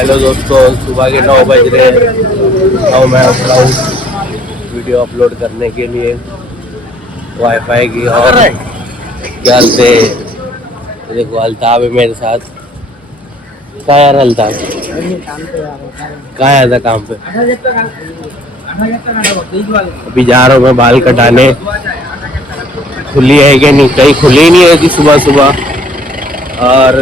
Hello दोस्तों, सुबह के 9 बज रहे हैं और मैं उठ रहा हूँ वीडियो अपलोड करने के लिए वाईफाई की। और क्या चलते देखो, अल्ताफ है मेरे साथ। कहाँ यार अल्ताफ? कहाँ आया था काम पे? अभी जा रहा हूँ मैं बाल कटाने। खुली है कि नहीं? कहीं खुली नहीं है कि सुबह सुबह। और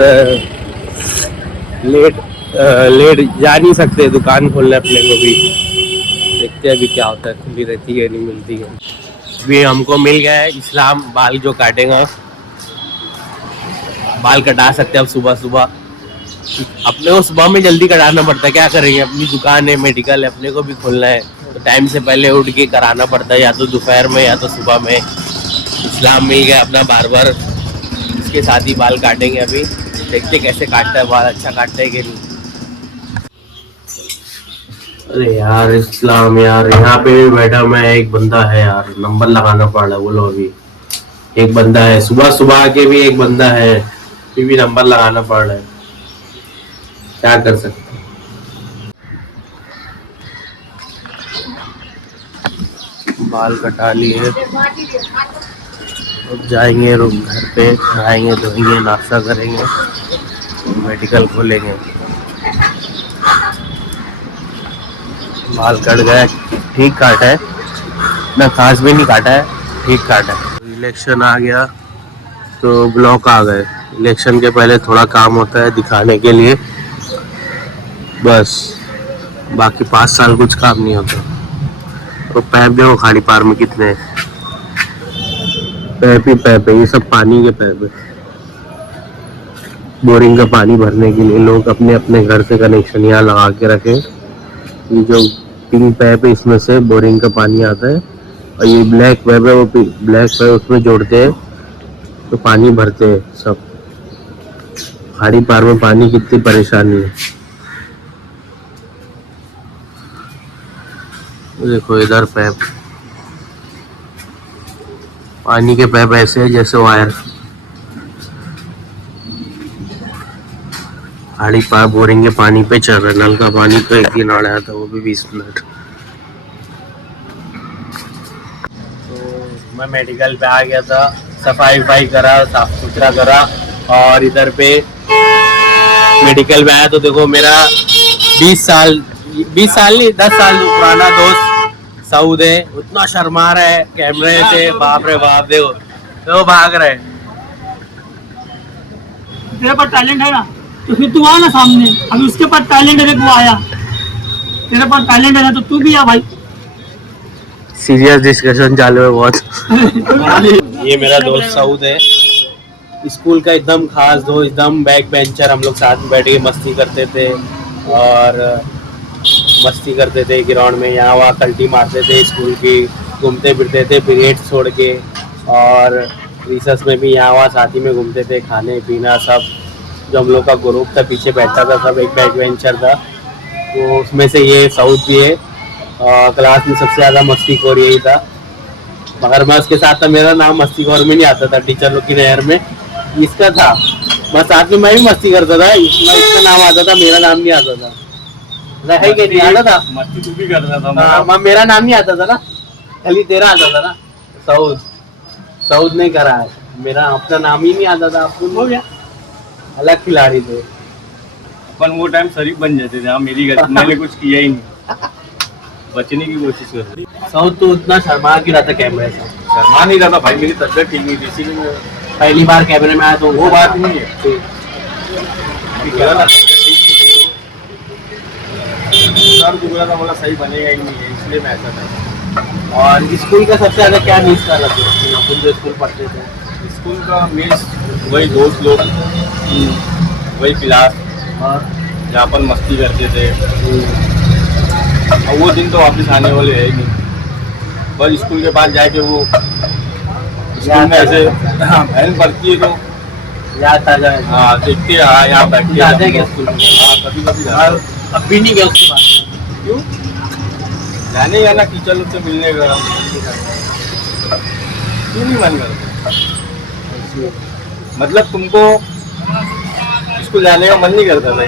लेट जा नहीं सकते दुकान खोलने अपने को भी। देखते हैं अभी क्या होता है, खुली रहती है नहीं मिलती है। अभी हमको मिल गया है इस्लाम बाल जो काटेगा। बाल कटा सकते हैं अब सुबह सुबह। अपने को सुबह में जल्दी कटाना पड़ता है, क्या करेंगे, अपनी दुकान है, मेडिकल है, अपने को भी खोलना है तो टाइम से पहले उठ के कराना पड़ता है, या तो दोपहर में या तो सुबह में। इस्लाम मिल गया अपना बार्बर, इसके साथ ही बाल काटेंगे अभी। देखते कैसे काटता है बाल, अच्छा काटता है कि नहीं। अरे यार इस्लाम यार, यहाँ पे भी बैठा मैं, एक बंदा है यार, नंबर लगाना पड़ रहा है। बोलो अभी एक बंदा है, सुबह सुबह के भी एक बंदा है, फिर भी नंबर लगाना पड़ रहा है, क्या कर सकते हैं। बाल कटा लिए, अब जाएंगे रूम घर पे, खाएंगे धोएंगे, नाश्ता करेंगे, मेडिकल खोलेंगे। बाल कट गया, ठीक काटा है ना, खास भी नहीं काटा है, ठीक काटा है। इलेक्शन आ गया तो ब्लॉक आ गए। इलेक्शन के पहले थोड़ा काम होता है दिखाने के लिए बस, बाकी 5 साल कुछ काम नहीं होता। तो पैप देखो खाड़ी पार में कितने पैप ही पैप है, ये सब पानी के पैप है। बोरिंग का पानी भरने के लिए लोग अपने अपने घर से कनेक्शन यहाँ लगा के रखे। ये जो पिंक पैप है इसमें से बोरिंग का पानी आता है, और ये ब्लैक पैप है, वो ब्लैक पैप उसमें जोड़ते हैं तो पानी भरते हैं सब। खाड़ी पार में पानी कितनी परेशानी है। देखो इधर पैप, पानी के पैप ऐसे है जैसे वायर। खाड़ी पार बोरिंग के पानी पे चल रहा है। नल का पानी तो एक दिन आया था, वो भी 20 मिनट। तो मैं मेडिकल पे आ गया था, सफाई वफाई करा, साफ सुथरा करा, और इधर पे मेडिकल में आया तो देखो मेरा 20 साल नहीं 10 साल पुराना दोस्त सऊद है, उतना शर्मा रहा है कैमरे से, बाप रे बाप। देखो तो भाग रहे हैं। तेरे पास टैलेंट है ना तो फिर तू आ ना सामने। अभी उसके पास टैलेंट है, वो आया, तेरे पास टैलेंट है ना तो तू भी आ भाई। सीरियस डिस्कशन चालू है बहुत। ये मेरा दोस्त सऊद है, स्कूल का एकदम खास दोस्त, एकदम बैक बेंचर। हम लोग साथ में बैठ के मस्ती करते थे, और मस्ती करते थे ग्राउंड में, यहाँ वहाँ कल्टी मारते थे स्कूल की, घूमते फिरते थे पीरियड छोड़ के, और रिसर्च में भी यहाँ वहाँ साथ ही में घूमते थे, खाने पीना सब। जो हम लोग का ग्रुप था पीछे बैठा था सब, एक बैक बेंचर था, तो उसमें से ये सऊद भी है। क्लास में सबसे ज़्यादा मस्तीखोर यही था, मगर मैं उसके साथ था, मेरा नाम मस्तीखोर में नहीं आता था टीचर लोग की नज़र में, इसका था। बस साथ में मैं भी मस्ती करता था, इसका नाम आता था, मेरा नाम नहीं आता था। है कि नहीं आता था? मस्ती तू भी करता था, मेरा नाम नहीं आता था ना, खाली तेरा आता था ना, सऊद। सऊद नहीं करा है, मेरा अपना नाम ही नहीं आता था। आपको हो गया, अलग खिलाड़ी थे अपन, वो टाइम शरीफ बन जाते थे। मेरी गलती, मैंने कुछ किया ही नहीं, बचने की कोशिश कर रही। सऊद तो उतना शर्मा की रहा था कैमरे से, शर्मा नहीं रहा था भाई, मेरी तबियत ठीक नहीं थी इसीलिए पहली बार कैमरे में आया तो वो बात नहीं है। सर दुबला था, बोला सही बनेगा ही नहीं है, इसलिए मैं ऐसा था। और स्कूल का सबसे ज्यादा क्या मिस कर रहा था अपन जो स्कूल पढ़ते थे? स्कूल का मिस वही दोस्त लोग, वही क्लास, और जहाँ अपन मस्ती करते थे। और वो दिन तो वापस आने वाले है ही नहीं। बस स्कूल के पास जाके वो स्कूल में ऐसे बहन पड़ती है तो याद आ जाए। हाँ देखते हैं, हाँ यहाँ बैठते जाते हैं क्या स्कूल में? हाँ कभी कभी और अब भी नहीं गया उसके पास? क्यों जाने जाना टीचर लोग से मिलने का, क्यों नहीं मन करता? मतलब तुमको स्कूल जाने का मन नहीं करता था?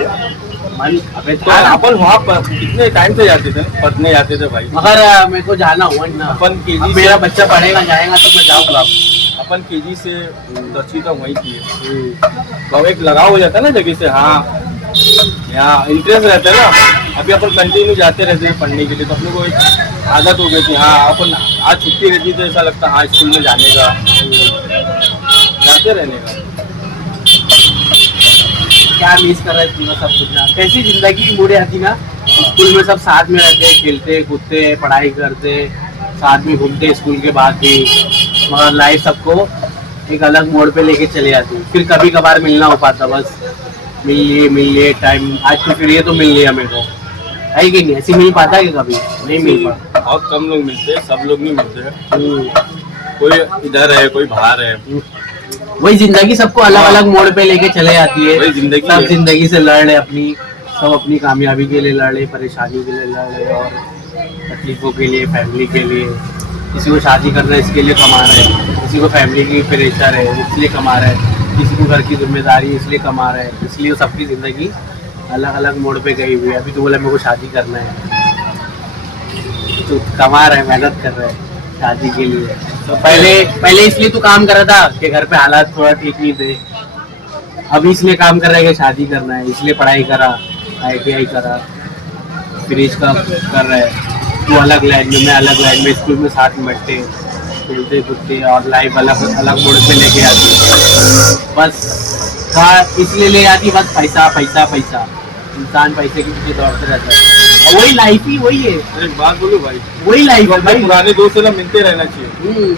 मन अबे तो यार अपन वहाँ पर कितने टाइम से जाते थे, पढ़ने जाते थे भाई। मगर मेरे को जाना हुआ ना, अपन अब केजी मेरा से बच्चा पढ़ेगा जाएगा तो मैं जाऊंगा। अपन केजी से 10वीं तक वहीं किए, तो एक लगाव हो जाता है ना जगह से। हाँ यहाँ इंटरेस्ट रहता है ना। अभी अपन कंटिन्यू जाते रहते हैं पढ़ने के लिए, तो अपने को एक आदत हो गई थी। हाँ अपन आज छुट्टी रहती तो ऐसा लगता हाँ स्कूल में जाने का, जाते रहने का। क्या मिस कर रहा है पूरा सब कुछ ना, कैसी जिंदगी की मोड़े आती ना। स्कूल में सब साथ में रहते, खेलते कूदते, पढ़ाई करते, साथ में घूमते स्कूल के बाद भी। मगर लाइफ सबको एक अलग मोड़ पे लेके चले जाती। फिर कभी कभार मिलना हो पाता, बस मिल लिए टाइम। आज तो फिर ये तो मिल लिया मेरे को, है कि नहीं? ऐसे मिल पाता है कि कभी नहीं मिल पाता। बहुत कम लोग मिलते हैं, सब लोग नहीं मिलते हैं। कोई इधर है, कोई बाहर है। वही जिंदगी सबको अलग अलग मोड़ पे लेके चले जाती है। वही जिंदगी सब है। जिंदगी से लड़ रहे अपनी, सब अपनी कामयाबी के लिए लड़ रहे, परेशानी के लिए लड़ रहे, और तकलीफों के लिए, फैमिली के लिए। किसी को शादी करना है इसके लिए कमा रहे हैं, किसी को फैमिली की प्रेशर है इसलिए कमा रहे हैं, किसी को घर की जिम्मेदारी इसलिए कमा रहे हैं। इसलिए सबकी जिंदगी अलग अलग मोड़ पे गई हुई है। अभी तो बोला मेरे को शादी करना है, तो कमा रहे, मेहनत कर रहे हैं शादी के लिए। तो पहले इसलिए तो काम कर रहा था कि घर पे हालात थोड़ा ठीक नहीं थे। अभी इसलिए काम कर रहा है कि शादी करना है, इसलिए पढ़ाई करा, ITI करा, फिर इसका कर रहा है। वो अलग लाइन में, मैं अलग लाइन में, स्कूल में साथ में बैठते खेलते कूदते, और लाइफ अलग अलग मोड़ पे लेके आती है। बस कहाँ इसलिए ले आती, बस पैसा पैसा पैसा। इंसान पैसे के पीछे दौड़ते रहता है, और वही लाइफ ही वही है। एक बात बोलूं भाई, वही लाइफ है भाई। पुराने दोस्त से ना मिलते रहना चाहिए।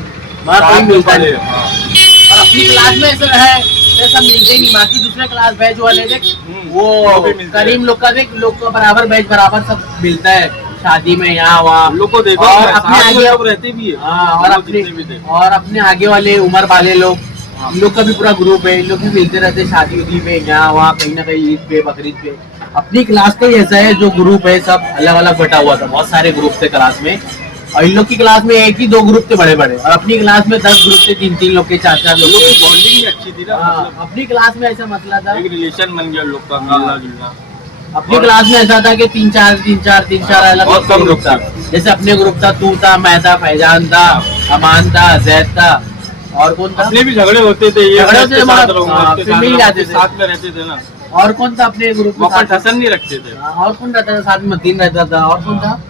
बात कोई मिलता नहीं। हाँ। और अपनी क्लास में ऐसा है, ऐसा मिलते नहीं। बाकी दूसरे क्लास बैच वाले देख, वो वो भी मिलते हैं। करीम लोग का देख, लोग का बराबर बैच बराबर सब मिलता है, शादी में यहाँ वहाँ। लोग को देखो, और साथ अपने में आगे लोग रहते भी है। हाँ, और लोग अपने जितने भी थे। और अपने आगे वाले उम्र वाले लोग, इन लोग का भी पूरा ग्रुप है। इन लोग भी मिलते रहते हैं शादी उदी में, यहाँ वहाँ, कहीं ना कहीं, ईद पे बकरीद पे। अपनी क्लास का ही ऐसा है, जो ग्रुप है सब अलग अलग बटा हुआ था, बहुत सारे ग्रुप थे क्लास में। और इन लोग की क्लास में एक ही 2 ग्रुप थे बड़े बड़े, और अपनी क्लास में 10 ग्रुप थे, 3-3 लोग के, 4-4 लोग के। बॉन्डिंग भी अच्छी थी ना। हाँ, मतलब अपनी क्लास में ऐसा मसला था। एक रिलेशन बन गया लोग का, मिलना जुलना। अपनी क्लास में ऐसा था कि 3-4 अलग बहुत कम ग्रुप था। जैसे अपने ग्रुप था, तू था, मैं था, फैजान था, अमान था, जैद था, और कौन था? अपने भी झगड़े होते थे, ये झगड़े होते थे, साथ मगर रहूंगा, हाँ, इसके फिर साथ मिल रहूंगा, जाते थे। साथ में रहते थे ना। और कौन था अपने ग्रुप में? वहाँ ठसन नहीं रखते थे। और कौन रहता था साथ में? मतीन रहता था, और कौन था?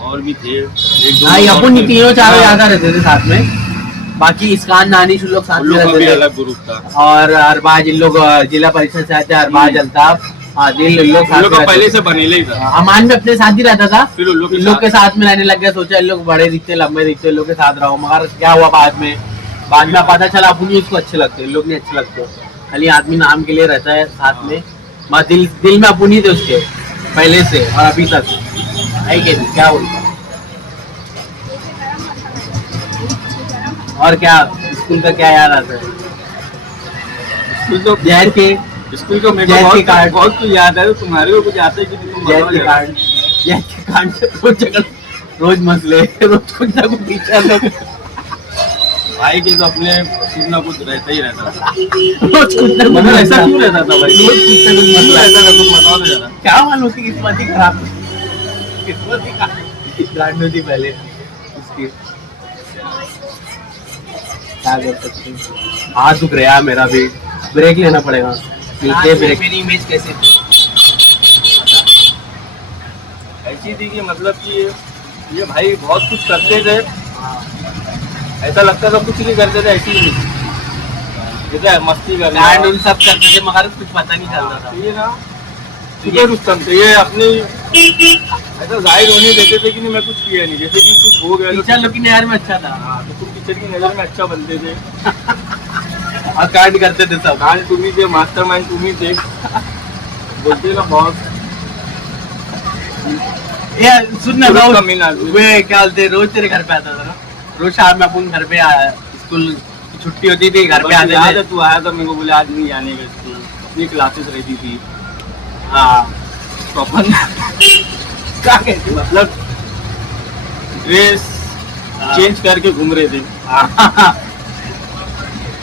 और भी थे एक दो हाँ, और अपन थे। तीनों चारों हाँ, ज्यादा रहते थे साथ में। बाकी इसकान, नानिश लोग साथ उन में लोग का भी रहते थे। अलग ग्रुप था। और अरबाज, इन लोग जिला परिषद से आते, अरबाज, अल्ताफ, आदिल, इन लोग उन साथ लोग में का पहले रहते से बनेले ही थे। था। अमान भी अपने साथ ही रहता था, फिर उन लोग इन लोग के साथ में रहने लग गया। सोचा इन लोग बड़े दिखते, लंबे दिखते, इन लोग के साथ रहो। मगर क्या हुआ बाद में पता चला अपन इसको अच्छे लगते, इन लोग नहीं अच्छे लगते। खाली आदमी नाम के लिए रहता है साथ में, मगर दिल में अपन ही थे उसके पहले से और अभी तक, है कि नहीं? क्या बोलता? और क्या स्कूल का क्या याद आता है? स्कूल तो जहर के स्कूल को मेरे जैद को के कार्ड। बहुत कुछ याद है। तो तुम्हारे को कुछ आता है कि तुम जैद बताओ के जरा। कांड, जैद के कांड से रोज झगड़, रोज मसले, रोज कुछ ना कुछ टीचर लोग, भाई के तो अपने कुछ ना कुछ रहता ही रहता था। रोज कुछ ना कुछ मगर ऐसा क्यों रहता था भाई? रोज कुछ ना कुछ क्यों मसला रहता था, तुम बताओ तो जरा। क्या मालूम उसकी किस्मत ही खराब थी, किस्मत ही खराब थी पहले उसकी। क्या कर सकते हैं? हाथ दुख रहा मेरा भी, ब्रेक लेना पड़ेगा। मिलते हैं ब्रेक। मेरी इमेज कैसे थी? ऐसी थी कि मतलब कि ये भाई बहुत कुछ करते थे, ऐसा लगता था कुछ नहीं करते थे। ऐसी ही ठीक है, मस्ती करना, कांड उन सब करते थे, मगर कुछ पता नहीं चलता था। ये ना सुबह कुछ करते, ये अपने ऐसा जाहिर होने देते थे कि नहीं मैं कुछ किया नहीं। जैसे कि कुछ हो गया टीचर लोग की नजर में अच्छा था, हाँ, तो तुम टीचर की नजर में अच्छा बनते थे। और कांड करते थे सब। कांड तुम ही थे, मास्टरमाइंड तुम ही थे। बोलते ना बहुत। ये सुन ना पुरुष रोज, का मेन आदमी। वे क्या बोलते, रोज तेरे घर पे आता था ना? रोज शाम में अपन घर पे आया, स्कूल की छुट्टी होती थी, घर पे आते याद थे। है तू आया था, मेरे को बोले आज नहीं जाने का स्कूल, अपनी क्लासेस रहती थी। हाँ, तो अपन क्या कहते? मतलब ड्रेस चेंज करके घूम रहे थे।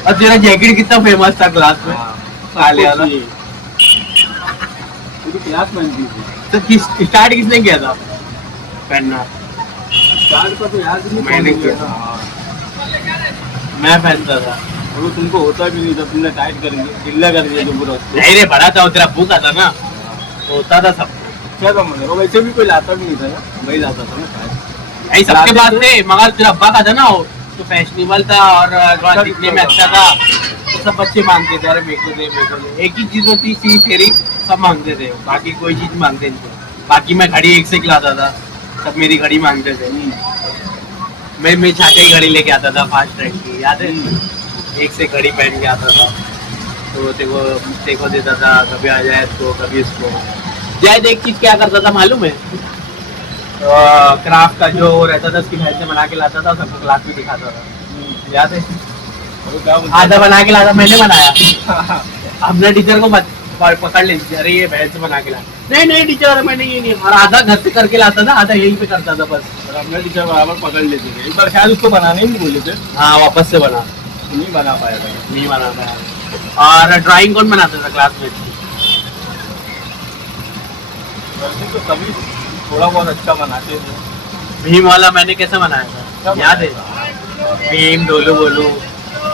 और तेरा जैकेट कितना फेमस था क्लास में, काले वाला। तो क्लास पहनती थी। तो स्टार्ट किसने किया था पहनना? स्टार्ट का तो याद नहीं, मैंने कौन किया। हाँ। मैं पहनता था। और वो तुमको होता भी नहीं था, तुमने टाइट कर दिया, ढीला कर दिया जो पूरा। नहीं रे, बड़ा था वो, तेरा अब्बू का था ना, होता था सब। क्या था मतलब, वो वैसे भी कोई लाता भी नहीं था ना, वही लाता था ना शायद। यही सबके पास थे, मगर तेरा अब्बा का था ना वो, तो फैशनेबल था और थोड़ा दिखने में अच्छा था, तो सब बच्चे मांगते थे, अरे मेरे को दे मेरे को दे। एक ही चीज होती थी फेरी, सब मांगते थे, बाकी कोई चीज मांगते नहीं थे। बाकी मैं घड़ी एक से खिलाता था, सब मेरी घड़ी मांगते थे। मैं चाचा की घड़ी लेके आता था फास्ट ट्रैक की, याद है? एक से घड़ी पहन के आता था, तो देखो देता था, कभी आ जाए तो कभी उसको जायद। एक चीज क्या करता था मालूम है? क्राफ्ट का जो रहता था उसकी हेल्प से बना के लाता था, सबको क्लास में दिखाता था, याद है? आधा बना के लाता, मैंने बनाया। हमने टीचर को पकड़ ली, अरे ये बहन से बना के ला। नहीं टीचर, मैंने ये नहीं। और आधा घर से करके लाता था, आधा यहीं पे करता था बस। और हमने टीचर बराबर पकड़ लेते थे। एक बार शायद उसको बनाने ही नहीं बोले थे, हाँ, वापस से बना, नहीं बना पाया था। नहीं बना पाया। और ड्राइंग कौन बनाता था क्लास में? वैसे तो सभी थोड़ा बहुत अच्छा बनाते थे। भीम वाला मैंने कैसे बनाया था, याद है? भीम, डोलू बोलू,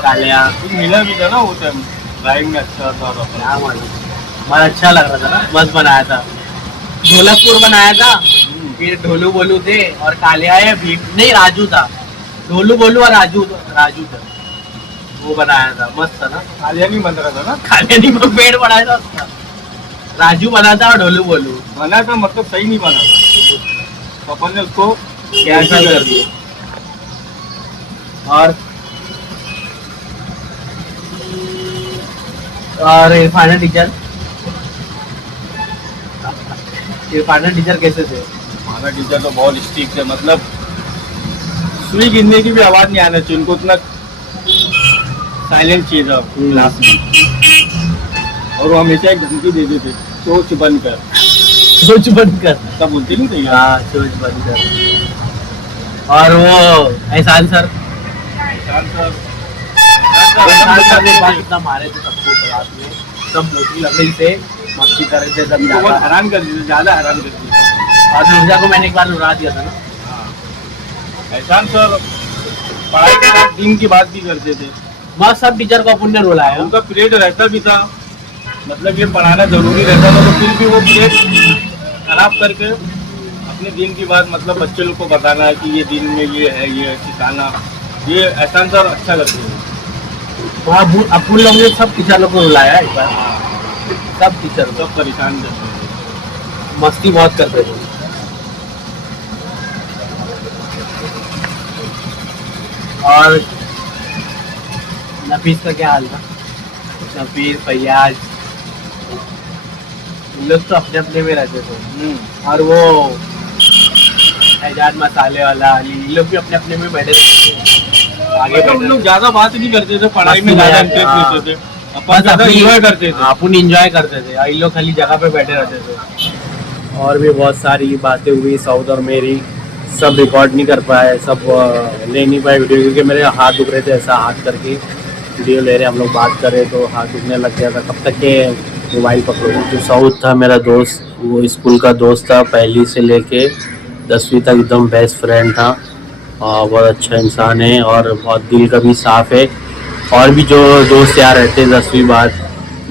कालिया, कुछ मिला भी था ना वो टाइम, ड्राइंग में अच्छा था। क्या मालूम, बड़ा अच्छा लग रहा था ना, मस्त बनाया था। ढोलकपुर बनाया था, फिर ढोलू बोलू थे और कालिया है, भीम नहीं राजू था। ढोलू बोलू और राजू था, वो बनाया था, मस्त था ना। कालिया नहीं बन रहा था ना, कालिया नहीं, पेड़ बनाया था उसका। राजू बना था और ढोलू बोलू बना था, मतलब सही नहीं बना था, तो अपन ने उसको कैंसिल कर दिया। और इरफान टीचर कैसे थे? हमारा टीचर तो बहुत स्ट्रिक्ट है, मतलब सुई गिरने की भी आवाज नहीं आना चाहिए उनको, उतना साइलेंट चीज है क्लास में। और वो हमेशा एक धमकी देते थे, सोच बंद कर। सोच बंद कर, सब बोलते नहीं थे यार। हाँ, सोच बंद कर। और वो एहसान सर, कितना मारे थे सबको क्लास में, सब मोटी लकड़ी से मस्ती कर रहे थे, सब बहुत हैरान कर दिए, ज्यादा हैरान कर दिए। और नुरजा को मैंने एक बार उड़ा दिया था ना। एहसान सर पढ़ाई के साथ दिन की बात भी करते थे। वहाँ सब टीचर को अपन ने रुलाया। उनका पीरियड रहता भी था, मतलब ये पढ़ाना जरूरी रहता था, तो फिर भी वो पीरियड खराब करके अपने दिन की बात, मतलब बच्चे लोग को बताना है कि ये दिन में ये है, ये सिखाना, ये एहसान सर अच्छा करते थे। वहाँ अपन लोग ने सब टीचर लोग को रुलाया एक बार, सब टीचर सब परेशान करते थे, मस्ती बहुत करते थे। और नफीस का क्या हाल था? नफीस, फैयाज, इन लोग तो अपने अपने में रहते थे। और वो एजाज मसाले वाला अली, इन लोग भी अपने अपने में बैठे रहते थे। आगे हम लोग ज्यादा बात नहीं करते थे, पढ़ाई में ज्यादा इंटरेस्ट लेते थे, अपन ज्यादा एंजॉय करते थे। अपन एंजॉय करते थे, इन लोग खाली जगह पे बैठे रहते थे। और भी बहुत सारी बातें हुई साउथ और मेरी, सब रिकॉर्ड नहीं कर पाए, सब ले नहीं पाए वीडियो, क्योंकि मेरे हाथ दुख रहे थे, ऐसा हाथ करके वीडियो ले रहे, हम लोग बात कर रहे तो हाथ दुखने लग गया था। कब तक के मोबाइल पकड़ो। जो साउथ था मेरा दोस्त, वो स्कूल का दोस्त था, पहली से लेके 10वीं तक एकदम बेस्ट फ्रेंड था, और बहुत अच्छा इंसान है और बहुत दिल का भी साफ़ है। और भी जो दोस्त यार रहते 10वीं बाद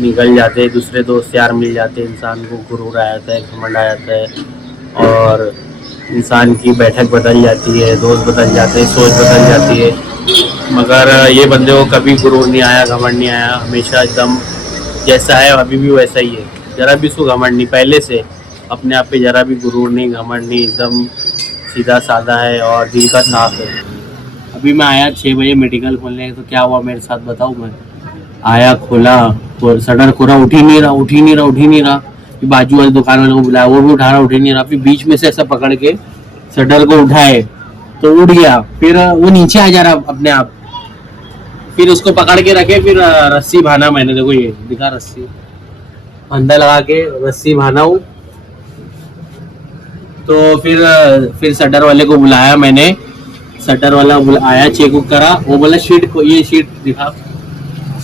निकल जाते, दूसरे दोस्त यार मिल जाते, इंसान को गुरूर आ जाता है, घमंड आ जाता है, और इंसान की बैठक बदल जाती है, दोस्त बदल जाते हैं, सोच बदल जाती है। मगर ये बंदे को कभी गुरूर नहीं आया, घमंड नहीं आया, हमेशा एकदम जैसा है अभी भी वैसा ही है, ज़रा भी उसको घमंड नहीं, पहले से अपने आप पे ज़रा भी गुरूर नहीं, घमंड नहीं, एकदम सीधा साधा है और दिल का साफ है। अभी मैं आया 6 बजे मेडिकल खोलने, तो क्या हुआ मेरे साथ बताऊँ? मैं आया, खोला तो शटर खोला, उठ ही नहीं रहा। फिर बाजू वाले दुकान वाले को बुलाया, वो भी उठा रहा, उठ ही नहीं रहा। फिर बीच में से ऐसा पकड़ के शटर को उठाए तो उड़ गया, फिर वो नीचे आ जा रहा अपने आप। फिर उसको पकड़ के रखे, फिर रस्सी बांधा मैंने, देखो ये दिखा, रस्सी फंदा लगा के रस्सी बांधा हूँ। तो फिर शटर वाले को बुलाया मैंने, शटर वाला आया, चेक उक करा, वो बोला शीट को, ये शीट दिखा,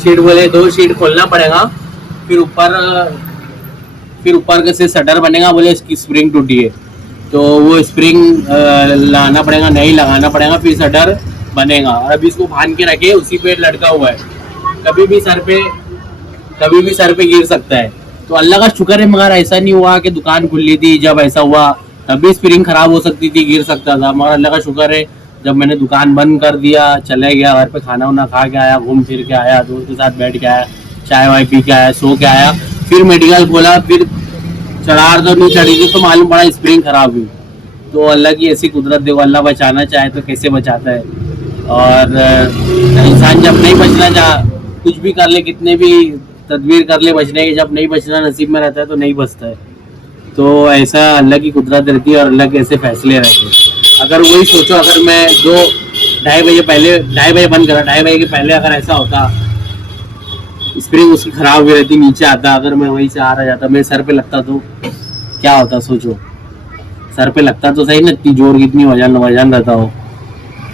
शीट बोले 2 शीट खोलना पड़ेगा, फिर ऊपर फिर ऊपर के से शटर बनेगा, बोले इसकी स्प्रिंग टूटी है तो वो स्प्रिंग लाना पड़ेगा, नहीं लगाना पड़ेगा, फिर शटर बनेगा। और अभी इसको बांध के रखे, उसी पे लटका हुआ है, कभी भी सर पे गिर सकता है। तो अल्लाह का शुक्र है मगर ऐसा नहीं हुआ कि दुकान खुली थी जब ऐसा हुआ, तभी स्प्रिंग खराब हो सकती थी, गिर सकता था। मगर अल्लाह का शुक्र है जब मैंने दुकान बंद कर दिया, चले गया घर पे, खाना वाना खा के आया, घूम फिर के आया, दोस्त के साथ बैठ के आया, चाय वाय पी के आया, सो के आया, फिर मेडिकल खोला, फिर चढ़ार तो नहीं चढ़ी थी तो मालूम पड़ा स्प्रिंग खराब हुई। तो अल्लाह की ऐसी कुदरत, देखो अल्लाह बचाना चाहे तो कैसे बचाता है। और इंसान जब नहीं बचना चाह, कुछ भी कर ले, कितने भी तदबीर कर ले बचने की, जब नहीं बचना नसीब में रहता है तो नहीं बचता है। तो ऐसा अल्लाह की कुदरत रहती है और अल्लाह के ऐसे फैसले रहते हैं। अगर वही सोचो, अगर मैं 2-2:30 बजे पहले, 2:30 बजे बंद करा, 2:30 बजे के पहले अगर ऐसा होता, स्प्रिंग उसकी खराब हुई रहती, नीचे आता, अगर मैं वहीं से आ रहा जाता, मेरे सर पे लगता तो क्या होता सोचो। सर पे लगता तो सही ना, इतनी जोर कितनी वजन रहता हो।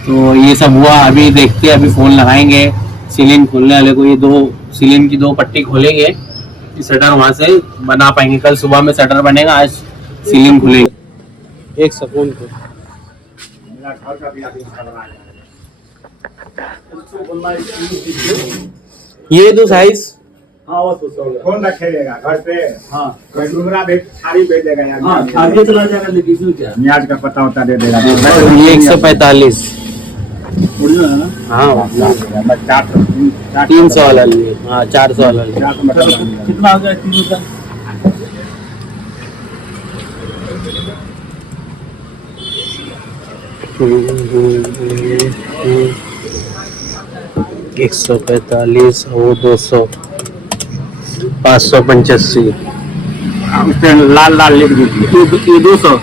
तो ये सब हुआ। अभी देखते हैं, अभी फोन लगाएंगे सीलिंग खोलने वाले को, ये 2 सीलिंग की 2 पट्टी खोलेंगे, शटर वहां से बना पाएंगे। कल सुबह में शटर बनेगा, आज सीलिंग खुलेगी। एक सुकून को ये दो साइज कौन रखेगा घर पे? हाँ कोई डूंगरा भी थाली भेज देगा यार। हाँ आगे चला जाएगा, लेकिन इसमें क्या न्याज का पता होता दे देगा। ये 145। ओरिजिनल है ना? हाँ 400 300 वाला लिए, हाँ 400 वाला लिए। कितना आ गया किलो का? एक 145 वो 200 585। उस पे लाल लाल लिख दीजिए। ये 200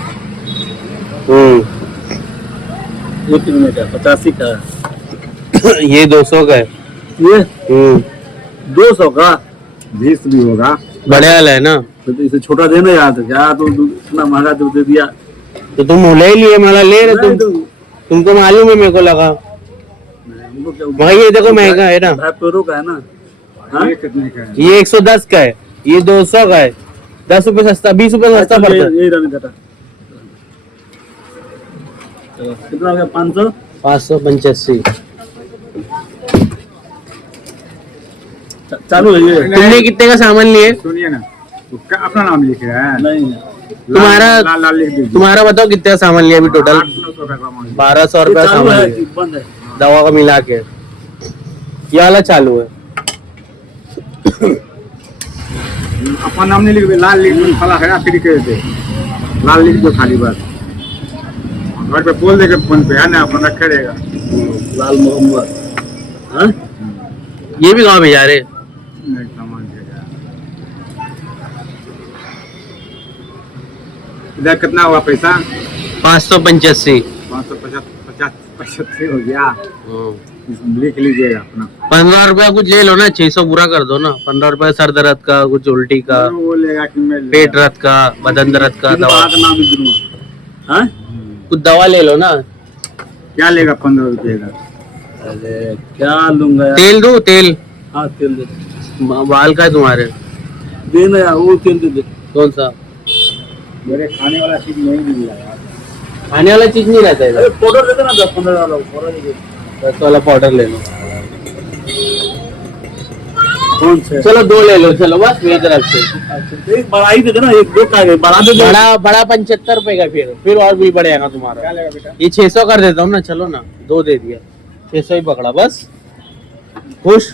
ये कितने का? 85 का है। ये 200 का है। ये 200 का 20 भी होगा। बढ़िया वाला है ना? तो इसे छोटा देना यार, तो क्या तो इतना महंगा तो दे दिया। तो तुम ले लिए, माला ले रहे तुम, तुमको मालूम है, मेरे को लगा भाई ये देखो महंगा है ना, पैरों का है ना। हाँ? ये कितने का है? ये 110 का है, ये 200 का है, 10 रुपए सस्ता, 20 रुपए सस्ता पड़ता है। यही रहने देता। चलो कितना हो गया? 500 585। चालू है ये। तुमने कितने का सामान लिए? सुनिए ना, उसका अपना नाम लिख रहा है। नहीं तुम्हारा लाल लाल लिख दीजिए। तुम्हारा बताओ कितना सामान लिया अभी टोटल? 800 का सामान। 1200 रुपया चालू सामान है लिया, कि बंद है? दवा का मिला के। ये वाला चालू है। अपना नाम नहीं लिख दे, लाल लिख दो, फला है फ्री कर दे, लाल लिख दो खाली बस। घर पे बोल देगा फोन पे, है ना, अपन रखे रहेगा। लाल मोहम्मद। हाँ? ये भी गाँव भेजा रहे? नहीं, सामान भेजा। इधर कितना हुआ पैसा? 585। 550 हो गया। लिख लीजिएगा अपना। 15 रुपया कुछ ले लो ना, 600 पूरा कर दो ना। 15 रुपया सर दर्द का, कुछ उल्टी का, वो लेगा कि मैं लेगा? पेट दर्द का, बदन दर्द का दवा, का नाम लिख दूंगा। हाँ? कुछ दवा ले लो ना। क्या लेगा 15 रुपये का? अरे क्या लूंगा यार? तेल दो, तेल। हाँ तेल दे बाल का है तुम्हारे? देना यार, वो तेल दे दे। कौन सा? मेरे खाने वाला चीज नहीं मिल रहा यार। खाने वाला चीज नहीं रहता है अरे पाउडर दे देना, 10-15 वाला पाउडर दे दे। 10 वाला पाउडर ले लो। कौन से? चलो 2 ले लो, चलो बस मेरी तरफ से। अच्छा, एक बड़ा ही दे देना, एक दो का बड़ा दे दे। बड़ा 75 रुपए का, फिर और भी बढ़ेगा तुम्हारा। क्या लेगा बेटा? ये 600 कर देता हूँ ना, चलो ना, 2 दे दिया, 600 ही पकड़ा बस। खुश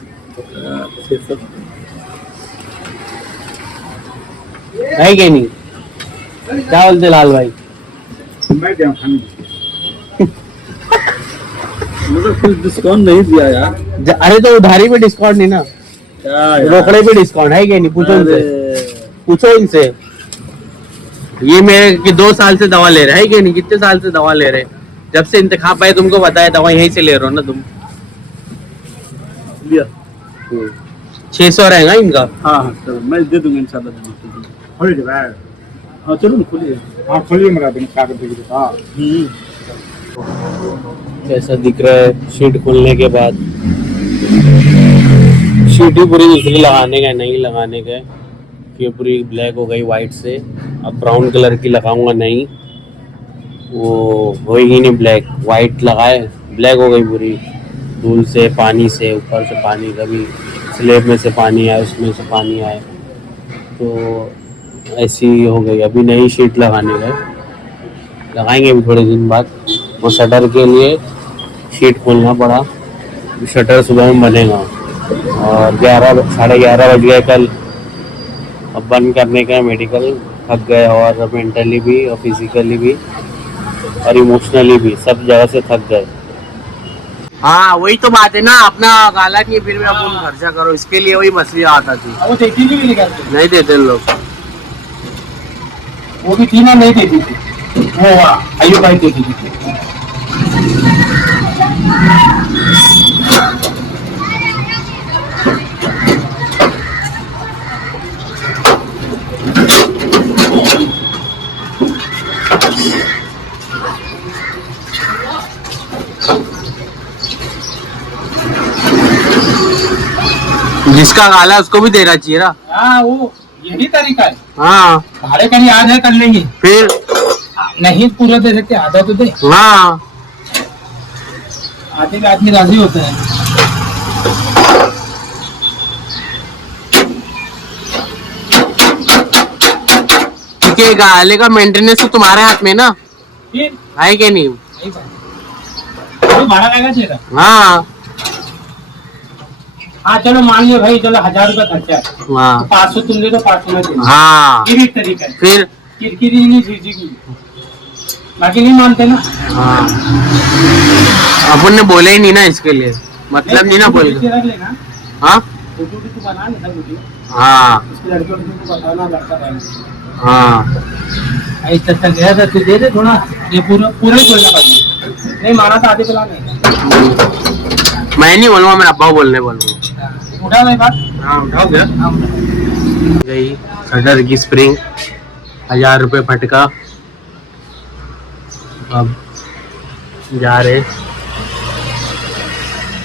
है कि नहीं? क्या बोलते लाल भाई? मैं दूं खाने? मतलब कुछ डिस्काउंट नहीं दिया यार। अरे तो उधारी पे डिस्काउंट नहीं ना, क्या यार? रोकड़े पे डिस्काउंट है कि नहीं? पूछो इनसे, अरे, पूछो इनसे। ये मेरे कि 2 साल से दवा ले रहे हैं कि नहीं? कितने साल से दवा ले रहे? जब से इंतखाब पाए तुमको बताया, दवा यहीं से ले रहे हो ना तुम। लिया। 600 रहेगा इनका। हाँ हाँ चलो, मैं दे दूंगा इंशाल्लाह। खोल दे भाई। हाँ चलो ना, खोलिए। हाँ खोलिए, मेरा दिन क्या करते हैं? हाँ कैसा दिख रहा है शीट खोलने के बाद? शीट ही पूरी दूसरी लगाने का, नहीं लगाने का। ये पूरी ब्लैक हो गई वाइट से। अब ब्राउन कलर की लगाऊंगा नहीं, वो होएगी नहीं ब्लैक। वाइट लगाए ब्लैक हो गई पूरी, धूल से, पानी से, ऊपर से पानी, कभी स्लेब में से पानी आए, उसमें से पानी आए, तो ऐसी हो गई। अभी नई शीट लगाने गए, लगाएंगे अभी थोड़े दिन बाद। वो शटर के लिए शीट खोलना पड़ा, शटर सुबह में बनेगा। और 11 साढ़े 11 बज गए कल। अब बंद करने का मेडिकल, थक गए और मेंटली भी और फिजिकली भी और इमोशनली भी, सब जगह से थक गए। हाँ वही तो बात है ना, अपना गाला नहीं फिर भी अपन खर्चा करो, इसके लिए वही मछली आता थी। वो देती भी नहीं निकालते, नहीं देते लोग, वो भी थी ना, नहीं देती थी वो, आयु भाई देती थी। जिसका गाला उसको भी देना चाहिए ना। हाँ वो यही तरीका है। हाँ भाड़े का नहीं, आज है कर लेंगे, फिर नहीं पूरा दे सकते, आधा तो दे। हाँ आधे का आदमी राजी होता है। ठीक है, गाले का मेंटेनेंस तो तुम्हारे हाथ में ना फिर है कि नहीं? तो भाड़ा लगेगा चाहिए। हाँ हाँ चलो मान लियो भाई, चलो 1000 रुपया खर्चा है, हाँ 500 तुम दे दो, 500 में दे दो। हाँ ये भी एक तरीका है, फिर किरकिरी नहीं खींचेगी, बाकी नहीं मानते ना। हाँ अपन ने बोले ही नहीं ना, इसके लिए मतलब नहीं ना बोले। रख लेना, हाँ फोटो भी तो बना लेना वीडियो, हाँ इसकी लड़कियों को बताना लगता है। हाँ ऐसा तक गया था, तू दे दे थोड़ा, ये पूरा पूरा ही बोलना पड़ेगा, नहीं माना तो आधे पिला नहीं। मैं नहीं बोलूँगा, मेरा अब्बा बोलने बोलूँगा। उठा नहीं बात। हाँ उठाओ क्या गई शटर की स्प्रिंग, 1000 रुपये फटका। अब जा रहे